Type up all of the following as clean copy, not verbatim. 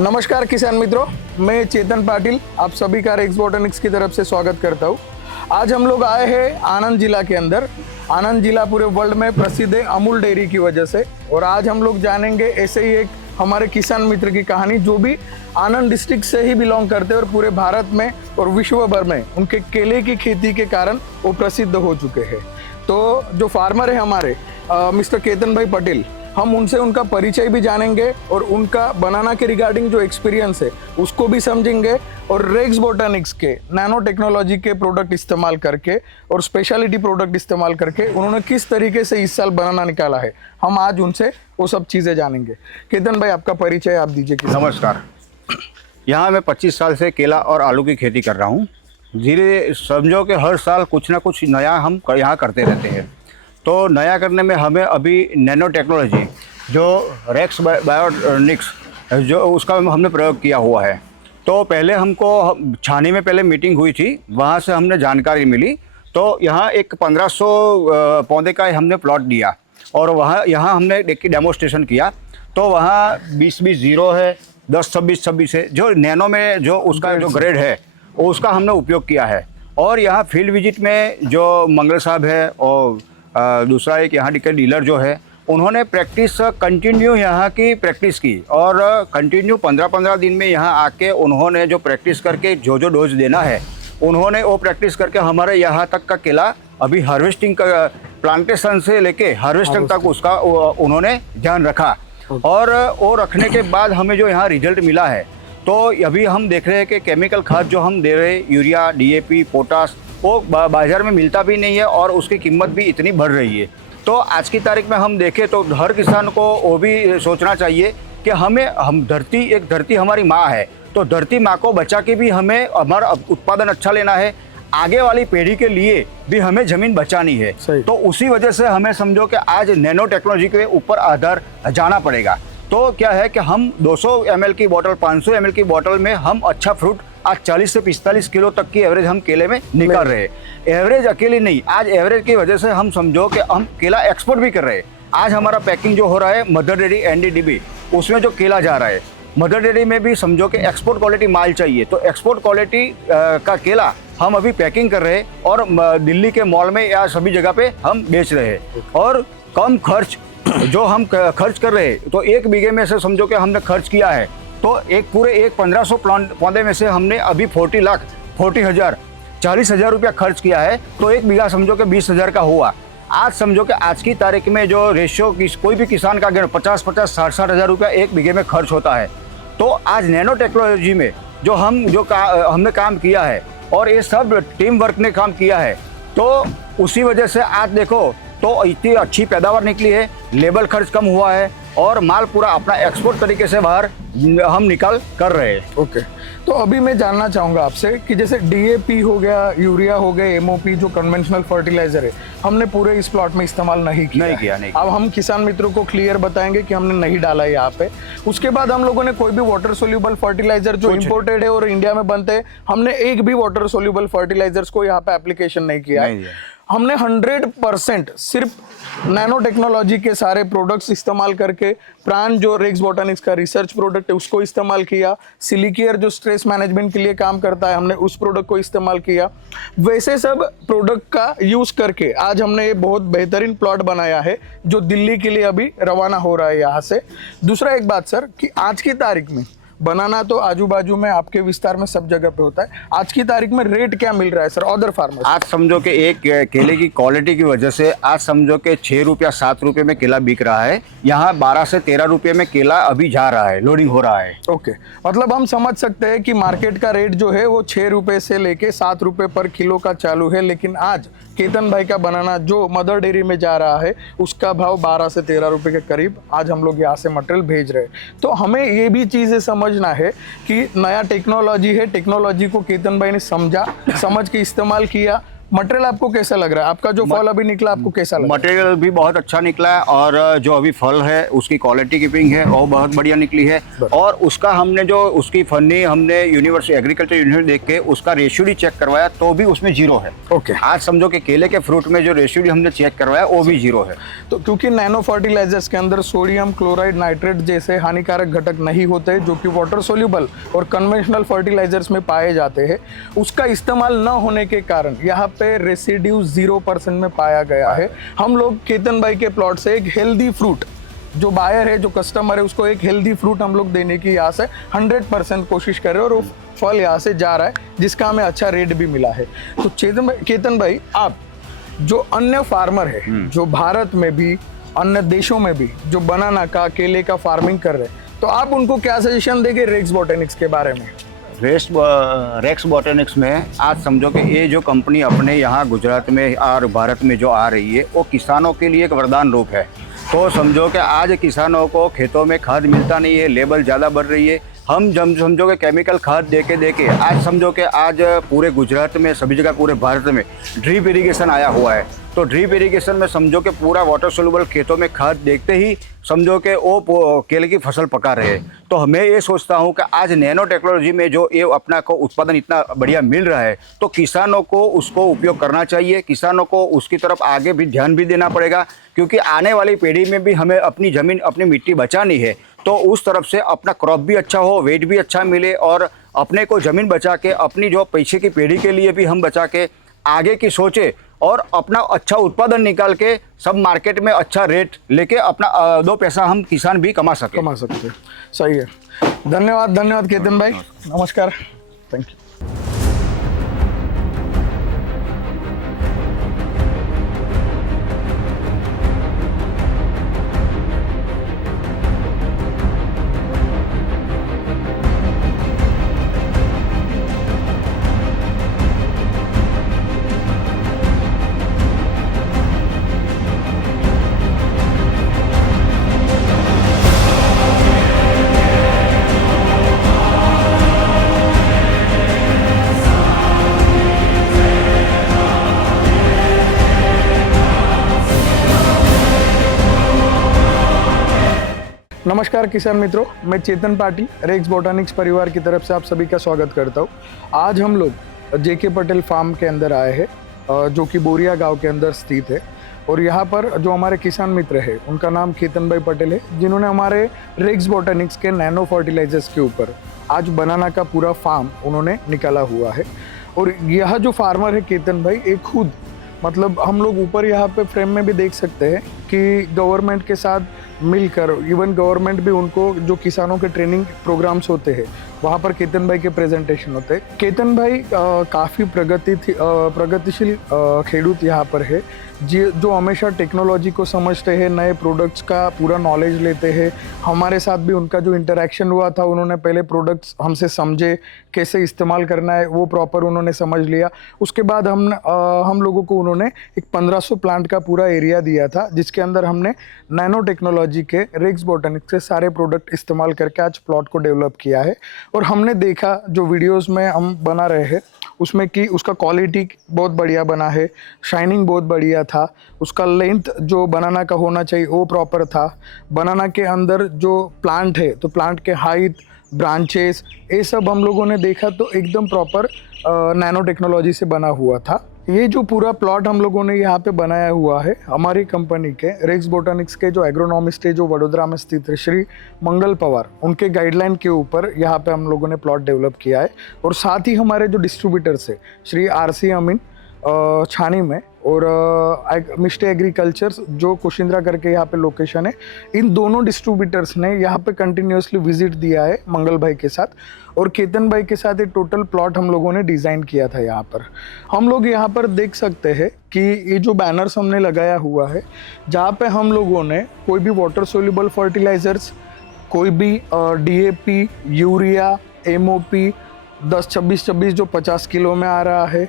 नमस्कार किसान मित्रों, मैं चेतन पाटिल आप सभी का रेक्स बोटनिक्स की तरफ से स्वागत करता हूँ। आज हम लोग आए हैं आनंद जिला के अंदर। आनंद जिला पूरे वर्ल्ड में प्रसिद्ध है अमूल डेयरी की वजह से, और आज हम लोग जानेंगे ऐसे ही एक हमारे किसान मित्र की कहानी जो भी आनंद डिस्ट्रिक्ट से ही बिलोंग करते हैं और पूरे भारत में और विश्व भर में उनके केले की खेती के कारण वो प्रसिद्ध हो चुके हैं। तो जो फार्मर है हमारे मिस्टर केतन भाई पटेल, हम उनसे उनका परिचय भी जानेंगे और उनका बनाना के रिगार्डिंग जो एक्सपीरियंस है उसको भी समझेंगे, और रेक्स बोटनिक्स के नैनो टेक्नोलॉजी के प्रोडक्ट इस्तेमाल करके और स्पेशलिटी प्रोडक्ट इस्तेमाल करके उन्होंने किस तरीके से इस साल बनाना निकाला है, हम आज उनसे वो सब चीज़ें जानेंगे। केतन भाई, आपका परिचय आप दीजिए। नमस्कार। यहाँ मैं 25 साल से केला और आलू की खेती कर रहा हूँ। धीरे समझो कि हर साल कुछ ना कुछ नया हम यहाँ करते रहते हैं। तो नया करने में हमें अभी नैनो टेक्नोलॉजी जो रेक्स बायोनिक्स जो उसका हमने प्रयोग किया हुआ है। तो पहले हमको छानी में पहले मीटिंग हुई थी, वहाँ से हमने जानकारी मिली। तो यहाँ एक 1500 पौधे का हमने प्लॉट दिया और यहाँ हमने डेमोस्ट्रेशन किया। तो वहाँ 20-20 0 है, 10-26-26 है, जो नैनो में जो उसका जो ग्रेड है उसका हमने उपयोग किया है। और यहाँ फील्ड विजिट में जो मंगल साहब है और दूसरा एक यहाँ के डीलर जो है, उन्होंने प्रैक्टिस कंटिन्यू यहाँ की प्रैक्टिस की और कंटिन्यू 15-15 दिन में यहाँ आके उन्होंने जो प्रैक्टिस करके जो डोज देना है उन्होंने वो प्रैक्टिस करके हमारे यहाँ तक का केला अभी हार्वेस्टिंग का प्लांटेशन से लेके हार्वेस्टिंग तक उसका उन्होंने ध्यान रखा। और वो रखने के बाद हमें जो यहाँ रिजल्ट मिला है, तो अभी हम देख रहे हैं कि केमिकल खाद जो हम दे रहे हैं, यूरिया, डीएपी, पोटास, वो बाज़ार में मिलता भी नहीं है और उसकी कीमत भी इतनी बढ़ रही है। तो आज की तारीख में हम देखें तो हर किसान को वो भी सोचना चाहिए कि हम धरती हमारी माँ है, तो धरती माँ को बचा के भी हमें हमारा उत्पादन अच्छा लेना है, आगे वाली पीढ़ी के लिए भी हमें ज़मीन बचानी है। तो उसी वजह से हमें समझो कि आज नैनो टेक्नोलॉजी के ऊपर आधार जाना पड़ेगा। तो क्या है कि हम 200 ml की बोतल, 500 ml की बोतल में हम अच्छा फ्रूट आज 40 से 45 किलो तक की एवरेज हम केले में निकाल रहे हैं। एवरेज अकेले नहीं, आज एवरेज की वजह से हम समझो कि हम केला एक्सपोर्ट भी कर रहे हैं। आज हमारा पैकिंग जो हो रहा है मदर डेयरी NDDB, उसमें जो केला जा रहा है, मदर डेयरी में भी समझो कि एक्सपोर्ट क्वालिटी माल चाहिए, तो एक्सपोर्ट क्वालिटी का केला हम अभी पैकिंग कर रहे हैं और दिल्ली के मॉल में या सभी जगह पे हम बेच रहे हैं। और कम खर्च जो हम खर्च कर रहे हैं, तो 1 बीघे में से समझो कि हमने खर्च किया है, तो एक पूरे 1500 पौधे में से हमने अभी 40,000 रुपया खर्च किया है। तो 1 बीघा समझो कि 20,000 का हुआ। आज समझो कि आज की तारीख में जो रेशियो कोई भी किसान का 50-50, 60-60 हज़ार रुपया 1 बीघे में खर्च होता है। तो आज नैनो टेक्नोलॉजी में जो हमने काम किया है और ये सब टीम वर्क ने काम किया है, तो उसी वजह से आज देखो तो इतनी अच्छी पैदावार निकली है, लेबर खर्च कम हुआ है और माल पूरा अपना एक्सपोर्ट तरीके से बाहर हम निकाल कर रहे हैं। ओके, तो अभी मैं जानना चाहूँगा आपसे कि जैसे DAP हो गया, यूरिया हो गए, MOP जो कन्वेंशनल फर्टिलाइजर है, हमने पूरे इस प्लॉट में इस्तेमाल नहीं किया। अब हम किसान मित्रों को क्लियर बताएंगे कि हमने नहीं डाला है यहाँ पे। उसके बाद हम लोगों ने कोई भी वाटर सोल्यूबल फर्टिलाइजर जो इम्पोर्टेड है और इंडिया में बनते हैं, हमने एक भी वाटर सोल्यूबल फर्टिलाइजर्स को यहाँ पे एप्लीकेशन नहीं किया है। हमने 100% सिर्फ नैनो टेक्नोलॉजी के सारे प्रोडक्ट्स इस्तेमाल करके, प्राण जो रेक्स बोटनिक्स का रिसर्च प्रोडक्ट है उसको इस्तेमाल किया, सिलिकेयर जो स्ट्रेस मैनेजमेंट के लिए काम करता है हमने उस प्रोडक्ट को इस्तेमाल किया। वैसे सब प्रोडक्ट का यूज करके आज हमने ये बहुत बेहतरीन प्लॉट बनाया है जो दिल्ली के लिए अभी रवाना हो रहा है यहाँ से। दूसरा एक बात सर कि आज की तारीख में बनाना तो आजू बाजू में आपके विस्तार में सब जगह पे होता है, आज की तारीख में रेट क्या मिल रहा है सर अदर फार्मर्स? आज समझो कि एक केले की क्वालिटी की वजह से आज समझो कि 6 रुपया 7 रुपये में केला बिक रहा है। यहाँ 12 से 13 रुपये में केला अभी जा रहा है, लोडिंग हो रहा है। ओके, मतलब हम समझ सकते हैं कि मार्केट का रेट जो है वो 6 रुपये से लेके 7 रुपये पर किलो का चालू है, लेकिन आज केतन भाई का बनाना जो मदर डेयरी में जा रहा है उसका भाव 12 से 13 रुपये के करीब आज हम लोग यहाँ से मटेरियल भेज रहे हैं। तो हमें ये भी चीज़ें समझना है कि नया टेक्नोलॉजी है, टेक्नोलॉजी को केतन भाई ने समझ के इस्तेमाल किया, मटेरियल आपको कैसा लग रहा है? आपका जो फल अभी निकला आपको कैसा लगा? मटेरियल भी बहुत अच्छा निकला है और जो अभी फल है उसकी क्वालिटी कीपिंग है वो बहुत बढ़िया निकली है। और उसका हमने जो उसकी फन्नी हमने यूनिवर्सिटी एग्रीकल्चर यूनिवर्सिटी देख के उसका रेशियो चेक करवाया तो भी उसमें 0 है। ओके। आज समझो कि केले के फ्रूट में जो रेशियो हमने चेक करवाया वो भी 0 है। तो क्योंकि नैनो फर्टिलाइजर्स के अंदर सोडियम क्लोराइड नाइट्रेट जैसे हानिकारक घटक नहीं होते जो कि वाटर सोल्यूबल और कन्वेंशनल फर्टिलाइजर्स में पाए जाते हैं, उसका इस्तेमाल न होने के कारण यहाँ पे रेसिड्यू 0% में पाया गया है। हम लोग केतन भाई के प्लॉट से एक हेल्दी फ्रूट, जो बायर है जो कस्टमर है उसको एक हेल्दी फ्रूट हम लोग देने की यहाँ से 100% कोशिश कर रहे हैं और वो फल यहाँ से जा रहा है जिसका हमें अच्छा रेट भी मिला है। तो केतन भाई, आप जो अन्य फार्मर है जो भारत में भी अन्य देशों में भी जो बनाना का केले का फार्मिंग कर रहे हैं, तो आप उनको क्या सजेशन देंगे रेक्स बॉटनिक्स के बारे में? रेक्स बॉटनिक्स में आज समझो कि ये जो कंपनी अपने यहाँ गुजरात में और भारत में जो आ रही है वो किसानों के लिए एक वरदान रूप है। तो समझो कि आज किसानों को खेतों में खाद मिलता नहीं है, लेवल ज़्यादा बढ़ रही है। हम जब समझो कि केमिकल खाद देके आज समझो कि आज पूरे गुजरात में सभी जगह पूरे भारत में ड्रिप इरिगेशन आया हुआ है। तो ड्रिप इरिगेशन में समझो कि पूरा वाटर सोल्यूबल खेतों में खाद देखते ही समझो कि वो केले की फसल पका रहे हैं। तो मैं ये सोचता हूँ कि आज नैनो टेक्नोलॉजी में जो ये अपना को उत्पादन इतना बढ़िया मिल रहा है तो किसानों को उसको उपयोग करना चाहिए। किसानों को उसकी तरफ आगे भी ध्यान भी देना पड़ेगा, क्योंकि आने वाली पीढ़ी में भी हमें अपनी ज़मीन अपनी मिट्टी बचानी है। तो उस तरफ से अपना क्रॉप भी अच्छा हो, वेट भी अच्छा मिले और अपने को ज़मीन बचा के अपनी जो पीछे की पीढ़ी के लिए भी हम बचा के आगे की सोचे और अपना अच्छा उत्पादन निकाल के सब मार्केट में अच्छा रेट लेके अपना 2 पैसा हम किसान भी कमा सकते हैं। सही है। धन्यवाद केतन भाई, नमस्कार, थैंक यू। नमस्कार किसान मित्रों, मैं चेतन पाटिल रेक्स बॉटनिक्स परिवार की तरफ से आप सभी का स्वागत करता हूँ। आज हम लोग जेके पटेल फार्म के अंदर आए हैं जो कि बोरिया गांव के अंदर स्थित है। और यहाँ पर जो हमारे किसान मित्र है उनका नाम केतन भाई पटेल है, जिन्होंने हमारे रेक्स बॉटनिक्स के नैनो फर्टिलाइजर्स के ऊपर आज बनाना का पूरा फार्म उन्होंने निकाला हुआ है। और यह जो फार्मर है केतन भाई, एक खुद मतलब हम लोग ऊपर यहाँ पे फ्रेम में भी देख सकते हैं कि गवर्नमेंट के साथ मिलकर इवन गवर्नमेंट भी उनको जो किसानों के ट्रेनिंग प्रोग्राम्स होते हैं वहाँ पर केतन भाई के प्रेजेंटेशन होते हैं। केतन भाई काफ़ी प्रगतिशील खेडूत यहाँ पर है जो हमेशा टेक्नोलॉजी को समझते हैं, नए प्रोडक्ट्स का पूरा नॉलेज लेते हैं। हमारे साथ भी उनका जो इंटरेक्शन हुआ था, उन्होंने पहले प्रोडक्ट्स हमसे समझे, कैसे इस्तेमाल करना है वो प्रॉपर उन्होंने समझ लिया। उसके बाद हम लोगों को उन्होंने एक 1500 प्लांट का पूरा एरिया दिया था, जिसके अंदर हमने नैनो टेक्नोलॉजी के रेक्स बॉटनिक्स से सारे प्रोडक्ट इस्तेमाल करके आज प्लॉट को डेवलप किया है। और हमने देखा जो वीडियोस में हम बना रहे हैं उसमें कि उसका क्वालिटी बहुत बढ़िया बना है, शाइनिंग बहुत बढ़िया था, उसका लेंथ जो बनाना का होना चाहिए वो प्रॉपर था। बनाना के अंदर जो प्लांट है तो प्लांट के हाइट, ब्रांचेस, ये सब हम लोगों ने देखा तो एकदम प्रॉपर नैनो टेक्नोलॉजी से बना हुआ था। ये जो पूरा प्लॉट हम लोगों ने यहाँ पे बनाया हुआ है हमारी कंपनी के रेक्स बॉटनिक्स के जो एग्रोनॉमिस्ट है जो वडोदरा में स्थित है श्री मंगल पवार, उनके गाइडलाइन के ऊपर यहाँ पे हम लोगों ने प्लॉट डेवलप किया है। और साथ ही हमारे जो डिस्ट्रीब्यूटर्स है श्री आरसी अमीन छानी में और मिस्टे एग्रीकल्चर्स जो कुशिंद्रा करके यहाँ पे लोकेशन है, इन दोनों डिस्ट्रीब्यूटर्स ने यहाँ पे कंटिन्यूसली विजिट दिया है मंगल भाई के साथ और केतन भाई के साथ एक टोटल प्लॉट हम लोगों ने डिज़ाइन किया था। यहाँ पर हम लोग यहाँ पर देख सकते हैं कि ये जो बैनर्स हमने लगाया हुआ है जहाँ पे हम लोगों ने कोई भी वाटर सोल्यूबल फर्टिलाइजर्स, कोई भी DAP, यूरिया, MOP 10-26-26 जो 50 किलो में आ रहा है,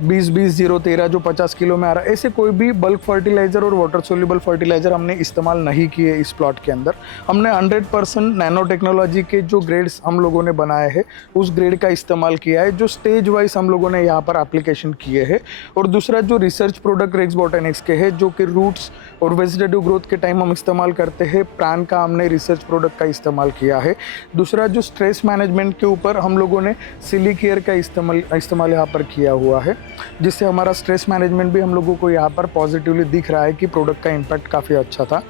20-20-0-13 जो 50 किलो में आ रहा है, ऐसे कोई भी बल्क फर्टिलाइज़र और वाटर सोल्यूबल फर्टिलाइज़र हमने इस्तेमाल नहीं किए इस प्लॉट के अंदर। हमने 100% नैनो टेक्नोलॉजी के जो ग्रेड्स हम लोगों ने बनाए हैं उस ग्रेड का इस्तेमाल किया है, जो स्टेज वाइज हम लोगों ने यहाँ पर एप्लीकेशन किए हैं। और दूसरा जो रिसर्च प्रोडक्ट रेक्स बॉटनिक्स के है, जो कि रूट्स और वेजिटेटिव ग्रोथ के टाइम हम इस्तेमाल करते हैं, प्राण का हमने रिसर्च प्रोडक्ट का इस्तेमाल किया है। दूसरा जो स्ट्रेस मैनेजमेंट के ऊपर हम लोगों ने सिलिकेयर का इस्तेमाल यहाँ पर किया हुआ है, जिससे हमारा स्ट्रेस मैनेजमेंट भी हम लोगों को यहाँ पर पॉजिटिवली दिख रहा है कि प्रोडक्ट का इम्पैक्ट काफ़ी अच्छा था।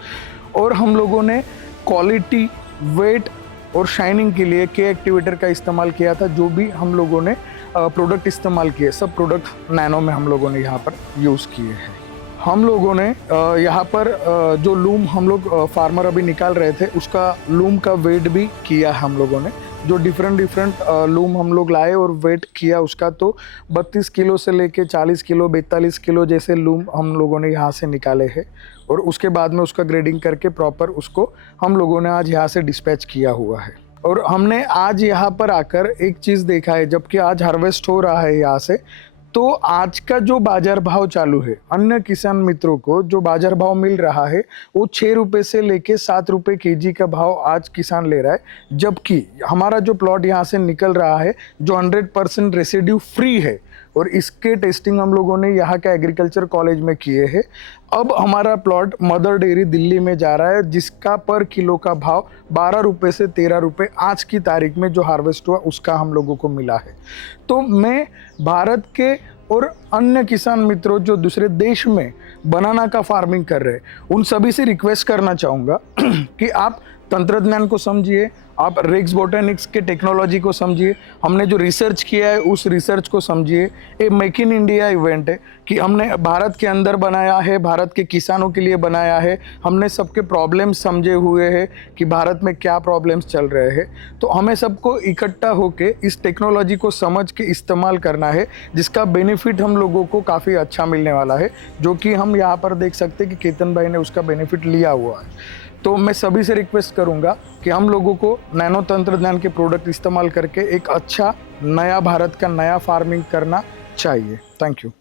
और हम लोगों ने क्वालिटी, वेट और शाइनिंग के लिए के एक्टिवेटर का इस्तेमाल किया था। जो भी हम लोगों ने प्रोडक्ट इस्तेमाल किए, सब प्रोडक्ट नैनो में हम लोगों ने यहाँ पर यूज़ किए हैं। हम लोगों ने यहाँ पर जो लूम हम लोग फार्मर अभी निकाल रहे थे, उसका लूम का वेट भी किया हम लोगों ने। जो डिफरेंट लूम हम लोग लाए और वेट किया उसका, तो 32 किलो से लेके 40 किलो 42 किलो जैसे लूम हम लोगों ने यहाँ से निकाले हैं। और उसके बाद में उसका ग्रेडिंग करके प्रॉपर उसको हम लोगों ने आज यहाँ से डिस्पैच किया हुआ है। और हमने आज यहाँ पर आकर एक चीज़ देखा है, जबकि आज हार्वेस्ट हो रहा है यहाँ से, तो आज का जो बाजार भाव चालू है, अन्य किसान मित्रों को जो बाजार भाव मिल रहा है वो 6 रुपये से लेके 7 रुपये केजी का भाव आज किसान ले रहा है। जबकि हमारा जो प्लॉट यहाँ से निकल रहा है जो 100% रेसिड्यू फ्री है, और इसके टेस्टिंग हम लोगों ने यहाँ के एग्रीकल्चर कॉलेज में किए हैं। अब हमारा प्लॉट मदर डेयरी दिल्ली में जा रहा है, जिसका पर किलो का भाव 12 रुपये से 13 रुपये आज की तारीख में जो हार्वेस्ट हुआ उसका हम लोगों को मिला है। तो मैं भारत के और अन्य किसान मित्रों जो दूसरे देश में बनाना का फार्मिंग कर रहे हैं, उन सभी से रिक्वेस्ट करना चाहूँगा कि आप तंत्रज्ञान को समझिए, आप रेक्स बॉटनिक्स के टेक्नोलॉजी को समझिए, हमने जो रिसर्च किया है उस रिसर्च को समझिए। ये मेक इन इंडिया इवेंट है कि हमने भारत के अंदर बनाया है, भारत के किसानों के लिए बनाया है। हमने सबके प्रॉब्लम्स समझे हुए हैं कि भारत में क्या प्रॉब्लम्स चल रहे हैं। तो हमें सबको इकट्ठा होकर इस टेक्नोलॉजी को समझ के इस्तेमाल करना है, जिसका बेनिफिट हम लोगों को काफ़ी अच्छा मिलने वाला है, जो कि हम यहाँ पर देख सकते हैं कि केतन भाई ने उसका बेनिफिट लिया हुआ है। तो मैं सभी से रिक्वेस्ट करूंगा कि हम लोगों को नैनो तंत्रज्ञान के प्रोडक्ट इस्तेमाल करके एक अच्छा नया भारत का नया फार्मिंग करना चाहिए। Thank you.